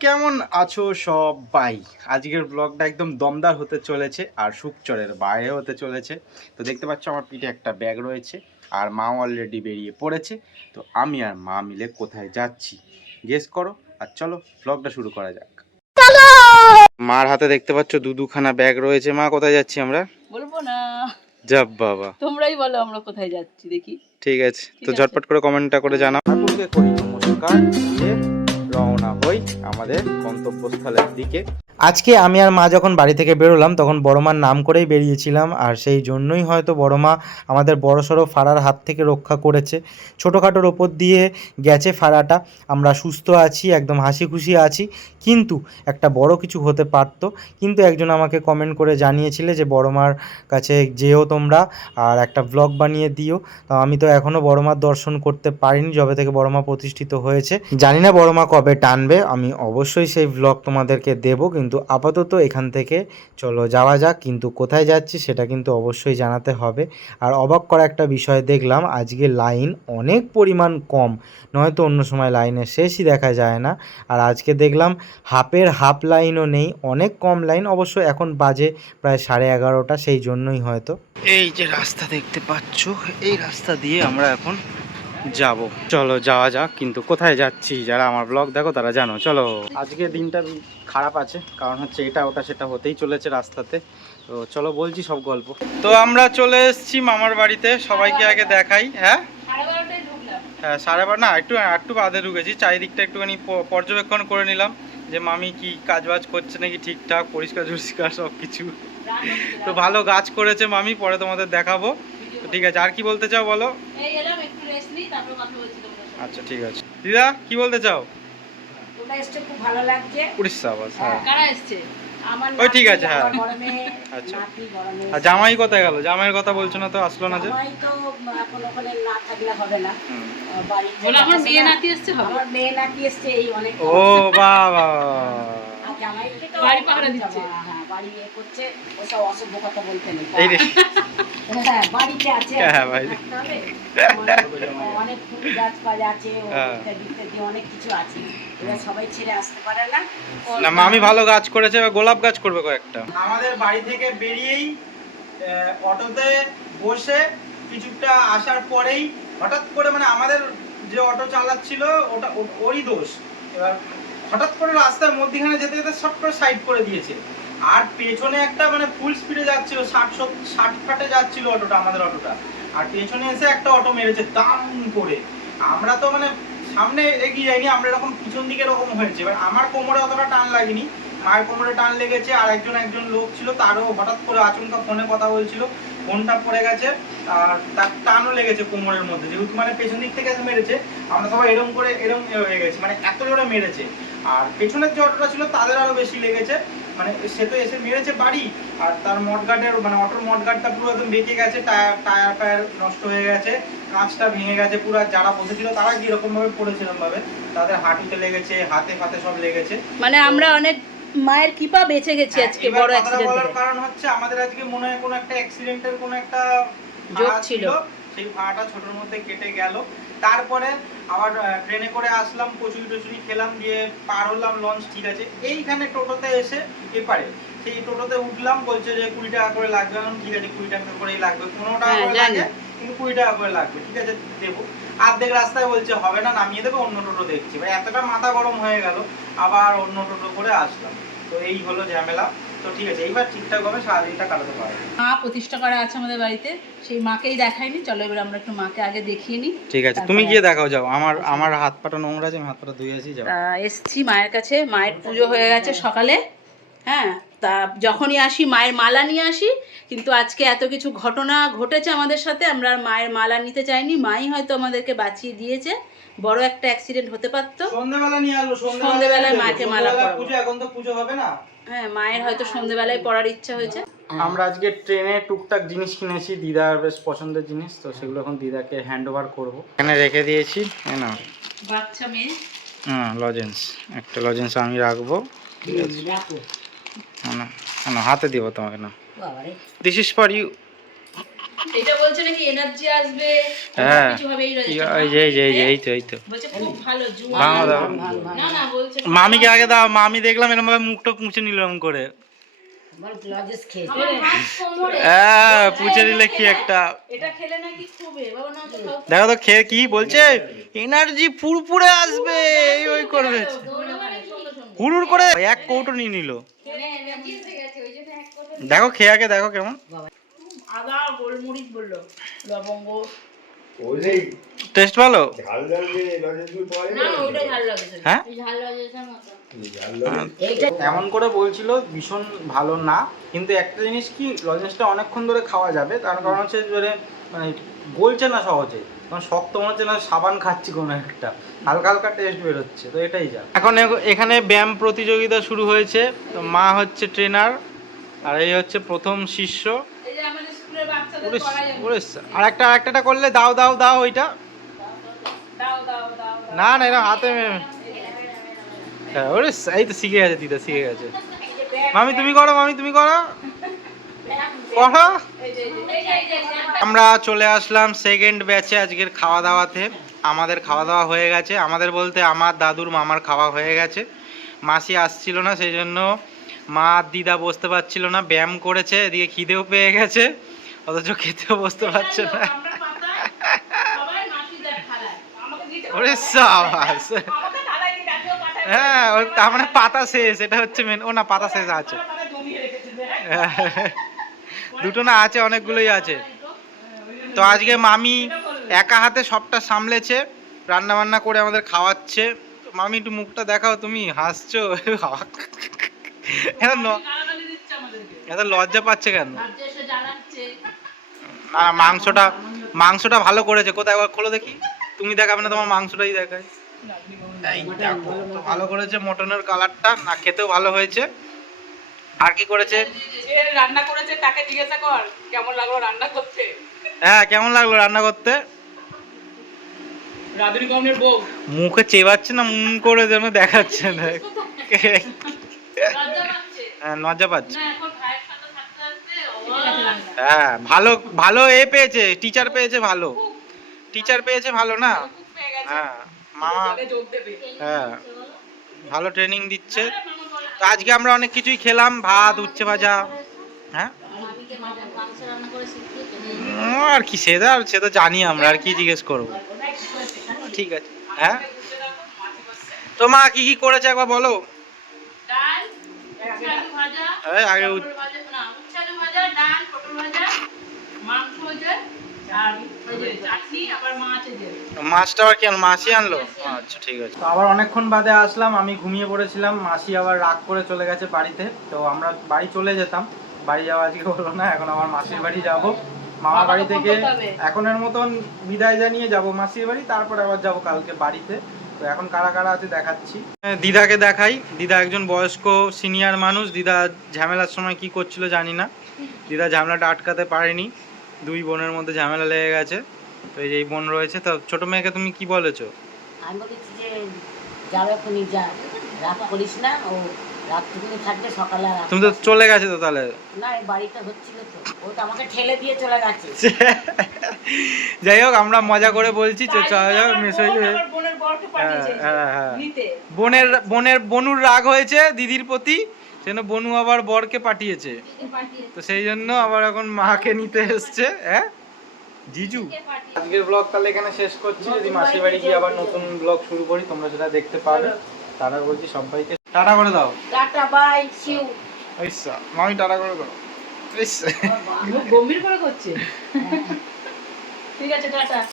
কেমন আছো সবাই? আজকের ব্লগটা একদম দমদার হতে চলেছে আর সুকচরের বাইরে হতে চলেছে। তো দেখতে পাচ্ছ আমার পিঠে একটা ব্যাগ রয়েছে আর মা অলরেডি বেরিয়ে পড়েছে। তো আমি আর মা মিলে কোথায় যাচ্ছি গেস করো, আর চলো ব্লগটা শুরু করা যাক। মার হাতে দেখতে পাচ্ছ দুখানা ব্যাগ রয়েছে। মা কোথায় যাচ্ছি আমরা? বলবো না, যাব বাবা, তোমরাই বলো আমরা কোথায় যাচ্ছি দেখি। ঠিক আছে, তো ঝটপট করে কমেন্টটা করে জানাও। ঠাকুরকে করি নমস্কার দিয়ে রওনা হই আমাদের গন্তব্যস্থলের দিকে। আজকে আমি আর মা যখন বাড়ি থেকে বেরোলাম তখন বড় মার নাম করেই বেরিয়েছিলাম, আর সেই জন্যই হয়তো বড় মা আমাদের বড়সড় ফাড়ার হাত থেকে রক্ষা করেছে। ছোটোখাটোর ওপর দিয়ে গেছে ফাড়াটা, আমরা সুস্থ আছি, একদম হাসি খুশি আছি। কিন্তু একটা বড় কিছু হতে পারত। কিন্তু একজন আমাকে কমেন্ট করে জানিয়েছিলে যে বড় মার কাছে যেও তোমরা আর একটা ব্লগ বানিয়ে দিও। তো আমি তো এখনও বড় মার দর্শন করতে পারিনি যবে থেকে বড় মা প্রতিষ্ঠিত হয়েছে। জানি না বড় মা কবে টানবে, আমি অবশ্যই সেই ব্লগ তোমাদেরকে দেবো। কিন্তু আপাতত এখান থেকে চলো যাওয়া যাক, কিন্তু কোথায় যাচ্ছি সেটা কিন্তু অবশ্যই জানাতে হবে। আর অবাক করা একটা বিষয় দেখলাম, আজকে লাইন অনেক পরিমাণ কম, নয়তো অন্য সময় লাইনের শেষই দেখা যায় না। আর আজকে দেখলাম হাফের হাফ লাইনও নেই, অনেক কম লাইন। অবশ্য এখন বাজে প্রায় 11:30, সেই জন্যই হয়তো। এই যে রাস্তা দেখতে পাচ্ছ, এই রাস্তা দিয়ে আমরা এখন যাব। চলো যাওয়া যাক, কিন্তু কোথায় যাচ্ছি যারা আমার ব্লগ দেখো তারা জানো। চলো, আজকে দিনটা খারাপ আছে, কারণ হচ্ছে এটা ওটা সেটা হতেই চলেছে রাস্তাতে। তো চলো বলছি সব গল্প। তো আমরা চলে এসেছি মামার বাড়িতে, সবাইকে আগে দেখাই। হ্যাঁ হ্যাঁ, 12:30 না, একটু একটু বাদে ঢুকেছি। চারিদিকটা একটুখানি পর্যবেক্ষণ করে নিলাম যে মামি কি কাজবাজ করছে নাকি ঠিকঠাক, পরিষ্কার টরিষ্কার সব কিছু। তো ভালো গাছ করেছে মামি, পরে তোমাদের দেখাবো। তো ঠিক আছে, আর কি বলতে চাও বলো? আচ্ছা ঠিক আছে, দিদা কি বলতে চাও? খুব ভালো লাগছে। উড়িষ্যা বাস, হ্যাঁ কারা এসছে? ওই ঠিক আছে, হ্যাঁ আচ্ছা। আর জামাই কোথায় গেল? জামাইয়ের কথা বলছো না তো, আসলো না যে? জামাই তো এখন ওখানে না থাকলে হবে না। বাড়িতে আমার মেয়ে নাতি এসছে, আমার মেয়ে নাতি এসছে এই অনেক। ও বাবা, জামাইকে তো বাড়ি পাহারা দিচ্ছে। হ্যাঁ, বাড়ি এ করছে, ওসব অসভ্য কথা বলতে নেই। এই রে, হ্যাঁ বাড়িতে আছে, হ্যাঁ ভাই, অনেক ফুল গাছপালা আছে, ইত্যাদি অনেক কিছু আছে। এরা সবাই ছেড়ে আসতে পারে না। না মামি ভালো গাছ করেছে, গোলাপ গাছ করবে কয়েকটা। আমাদের বাড়ি থেকে বেরিয়েই অটোতে বসে কিছুটা আসার পরেই হঠাৎ করে, মানে আমাদের যে অটো চালাচ্ছিল ওটা ওরই দোষ। এবার হঠাৎ করে রাস্তার মধ্যখানে যেতে যেতে শর্ট করে সাইড করে দিয়েছে, আর পেছনে একটা মানে ফুল স্পিডে যাচ্ছিল, 60 যাচ্ছিল অটোটা, আমাদের অটোটা। আর পেছনে এসে একটা অটো মেরেছে দাম করে। আমরা তো মানে সামনে এগিয়ে যাইনি, আমরা এরকম পিছন দিকে এরকম হয়েছে। এবার আমার কোমরে অতটা টান লাগেনি, মায়ের কোমরে টান লেগেছে। আর একজন লোক ছিল, তারও হঠাৎ করে আচমকা ফোনে কথা বলছিল, ফোনটা পড়ে গেছে, আর তার টানও লেগেছে কোমরের মধ্যে। যেহেতু মানে পেছন দিক থেকে মেরেছে, আমরা সবাই এরম করে এরম হয়ে গেছে, মানে এত জোরে মেরেছে। আর পেছনের যে অটোটা ছিল তাদের আরো বেশি লেগেছে, মানে সে তো এসে মেরেছে বাড়ি। আর তার মডগার্ডের মানে অটোর মডগার্ডটা পুরো একদম বেঁকে গেছে, টায়ার ফায়ার নষ্ট হয়ে গেছে, কাঁচটা ভেঙে গেছে পুরো। যারা বসেছিল তারা কিরকম ভাবে পড়েছিলাম ভাবে, তাদের হাঁটুতে লেগেছে, হাতে ফাতে সব লেগেছে। মানে আমরা অনেক মায়ের কৃপা বেঁচে গেছি আজকে বড় অ্যাক্সিডেন্ট থেকে। কারণ হচ্ছে আমাদের আজকে মনে হয় কোনো একটা অ্যাক্সিডেন্টের কোনো একটা যোগ ছিল, সেই ভাড়াটা ছোটোর মধ্যে কেটে গেল। তারপরে আবার ট্রেনে করে আসলাম, কচুরি টচুরি খেলাম, দিয়ে পার হলাম লঞ্চ। ঠিক আছে, এইখানে টোটোতে এসে এপারে সেই টোটোতে উঠলাম, বলছে যে 20 টাকা করে লাগবে। ঠিক আছে, 20 টাকা করেই লাগবে, 15 টাকা করে লাগে, কিন্তু 20 টাকা করে লাগবে। ঠিক আছে দেবো। অর্ধেক রাস্তায় বলছে হবে না, নামিয়ে দেবে, অন্য টোটো দেখছি। এবার এতটা মাথা গরম হয়ে গেল, আবার অন্য টোটো করে আসলাম। তো এই হলো ঝামেলা। তো ঠিক আছে, এইবার ঠিকঠাক ভাবে সারাদিনটা কাটাতে পারবো। মা প্রতিষ্ঠা করা আছে আমাদের বাড়িতে, সেই মাকেই দেখাইনি। চলো এবার আমরা একটু মাকে আগে দেখিয়ে নিই। ঠিক আছে, তুমি গিয়ে দেখাও, যাও। আমার হাত পাটা নোংরা আছে, আমি হাত পাটা ধুয়ে আসি, যাও। এসছি মায়ের কাছে, মায়ের পুজো হয়ে গেছে সকালে। হ্যাঁ, তা যখনই আসি মায়ের মালা নিয়ে আসি, কিন্তু আজকে এত কিছু ঘটনা ঘটেছে আমাদের সাথে, আমরা আর মায়ের মালা নিতে চাইনি। মাই হয়তো আমাদেরকে বাঁচিয়ে দিয়েছে, বড় একটা অ্যাক্সিডেন্ট হতে পারতো। সন্ধ্যাবেলা নিয়ে আসবো, সন্ধ্যাবেলায় মাকে মালা পরাবো। পুজো এখন তো পুজো হবে না। হ্যাঁ, মায়ের হয়তো সন্ধ্যাবেলায় পড়ার ইচ্ছা হয়েছে। আমরা আজকে ট্রেনে টুকটাক জিনিস কিনেছি, দিদার বেশ পছন্দের জিনিস, তো সেগুলো এখন দিদাকে হ্যান্ড ওভার করবো। এখানে রেখে দিয়েছি, না বাচ্চা মেয়ে, হ্যাঁ লজেন্স, একটা লজেন্স আমি রাখবো। ঠিক আছে, না না হাতে দিব তোমাকে, না, দিস ইজ ফর ইউ। এটা বলছে নাকি এনার্জি আসবে, হ্যাঁ কিছু হবে এই এই তো বলছে খুব ভালো জুয়া। ভাঙো দাও। না না বলছে মামিকে আগে দাও, মামি দেখলাম এরকম ভাবে মুখটা পুঁছে নিলাম করে। হ্যাঁ পুঁছে দিলে কি একটা। এটা খেলে নাকি খুব বাবা না তো খাও। দেখো তো খেয়ে কি বলছে, এনার্জি ফুরফুরে আসবে, এই ওই করবে, হুড়ুর করে এক কৌটো নিয়ে নিল। দেখো খেয়ে আগে দেখো কেমন। আদা গোলমরিচ বললো, লবঙ্গ। টেস্ট ভালো। না ওইটা ঝাল লাগে। হ্যাঁ ঝাল লাগে মতো। এমন করে বলছিল ভীষণ ভালো না, কিন্তু একটা জিনিস কি লজেন্সটা অনেকক্ষণ ধরে খাওয়া যাবে, তার কারণ হচ্ছে ধরে মানে গলছে না সহজে, কারণ শক্ত মনে হচ্ছে না সাবান খাচ্ছি কোনো একটা, হালকা হালকা টেস্ট বেরোচ্ছে, তো এটাই যা। এখন এখানে ব্যায়াম প্রতিযোগিতা শুরু হয়েছে, তো মা হচ্ছে ট্রেনার আর এই হচ্ছে প্রথম শিষ্য। এই যে আমাদের স্কুলের বাচ্চাদের করাই যাবে। আর একটা করলে দাও দাও দাও ওইটা। দাও দাও দাও। না না এরকম হাতে ওরে এই তো শিখে গেছে দিদা, শিখে গেছে। মামি তুমি করো, মামি তুমি করো করো। আমরা চলে আসলাম সেকেন্ড ব্যাচে আজকের খাওয়া দাওয়াতে। আমাদের খাওয়া দাওয়া হয়ে গেছে, আমাদের বলতে আমার দাদুর মামার খাওয়া হয়ে গেছে। মাসি আসছিল না, সেই জন্য মা দিদা বসতে পারছিল না, ব্যায়াম করেছে, এদিকে খিদেও পেয়ে গেছে, অথচ খেতেও বসতে পারছে না। ওরে সাবাস। হ্যাঁ তার মানে পাতা শেষ, এটা হচ্ছে মেন। ও না পাতা শেষ আছে, দুটো না আছে, অনেকগুলোই আছে। তো আজকে মামি একা হাতে সবটা সামলেছে, রান্না বান্না করে আমাদের খাওয়াচ্ছে। তো মামি একটু মুখটা দেখাও, তুমি হাসছো, এত লজ্জা পাচ্ছে কেন? না মাংসটা ভালো করেছে। কোথায় একবার খোলো দেখি, তুমি দেখাবে না, তোমার মাংসটাই দেখায়। এই দেখো তো ভালো করেছে, মটনের কালারটা না খেতেও ভালো হয়েছে। আর কি করেছে? যে রান্না করেছে তাকে জিজ্ঞাসা কর কেমন লাগলো রান্না করতে। হ্যাঁ কেমন লাগলো রান্না করতে? রাধুনী কমনের বউ মুখে চেবাচ্ছে না, করে যেন দেখাচ্ছে না, লজ্জা পাচ্ছে। হ্যাঁ ভালো ভালো পেয়েছে, টিচার পেয়েছে ভালো, টিচার পেয়েছে ভালো না। হ্যাঁ মামা, হ্যাঁ ভালো ট্রেনিং দিচ্ছে। তো আজকে আমরা অনেক কিছুই খেলাম, ভাত, উচ্ছে ভাজা। হ্যাঁ আর কি, সে তো জানি আমরা, আর কি জিজ্ঞেস করবো। ঠিক আছে। হ্যাঁ তো মা কি কি করেছে একবার বলো। আগে মাছটা আবার কেন মাসি আনলো? আচ্ছা ঠিক আছে। তো আবার অনেকক্ষণ বাদে আসলাম, আমি ঘুমিয়ে পড়েছিলাম, মাসি আবার রাগ করে চলে গেছে বাড়িতে। তো আমরা বাড়ি চলে যেতাম, বাড়ি যাওয়া আজকে হলো না, এখন আমার মাসির বাড়ি যাব। মামার বাড়ি থেকে এখনের মতন বিদায় জানিয়ে যাব মাসির বাড়ি, তারপরে আবার যাব কালকে বাড়িতে। তো এখন কারা কারা আছে দেখাচ্ছি। দিদাকে দেখাই, দিদা একজন বয়স্ক সিনিয়র মানুষ। দিদা ঝামেলার সময় কি করছিল জানি না, দিদা ঝামেলাটা আটকাতে পারেনি, দুই বোনের মধ্যে ঝামেলা লেগে গেছে। তো এই যে বোন রয়েছে। তো ছোট মেয়েকে তুমি কি বলেছো? আমি বলেছি যে যাবে এখনই, যা রাত করিস না, ও রাতটুকুনি থাকবে, সকালে আর তুমি তো চলে গেছে তো তাহলে? না এই বাড়িতে হচ্ছিল তো, ও তো আমাকে ঠেলে দিয়ে চলে গেছে। যাই হোক আমরা মজা করে বলছি, চলে যাও মেসেজ। বনুর রাগ হয়েছে দিদির প্রতি, সেজন্য বনু আবার বরকে পাঠিয়েছে, তো সেই জন্য আবার এখন মাকে নিতে এসছে। হ্যাঁ জিজু। আজকের ব্লগ তাহলে এখানে শেষ করছি, যদি মাসির বাড়ি গিয়ে আবার নতুন ব্লগ শুরু করি তোমরা সেটা দেখতে পাবে। তারা বলছি সবাইকে টাটা করে দাও। Tata bye see you. আচ্ছা মামি টাটা করে দাও। গম্ভীর করে করছে। ঠিক আছে টাটা।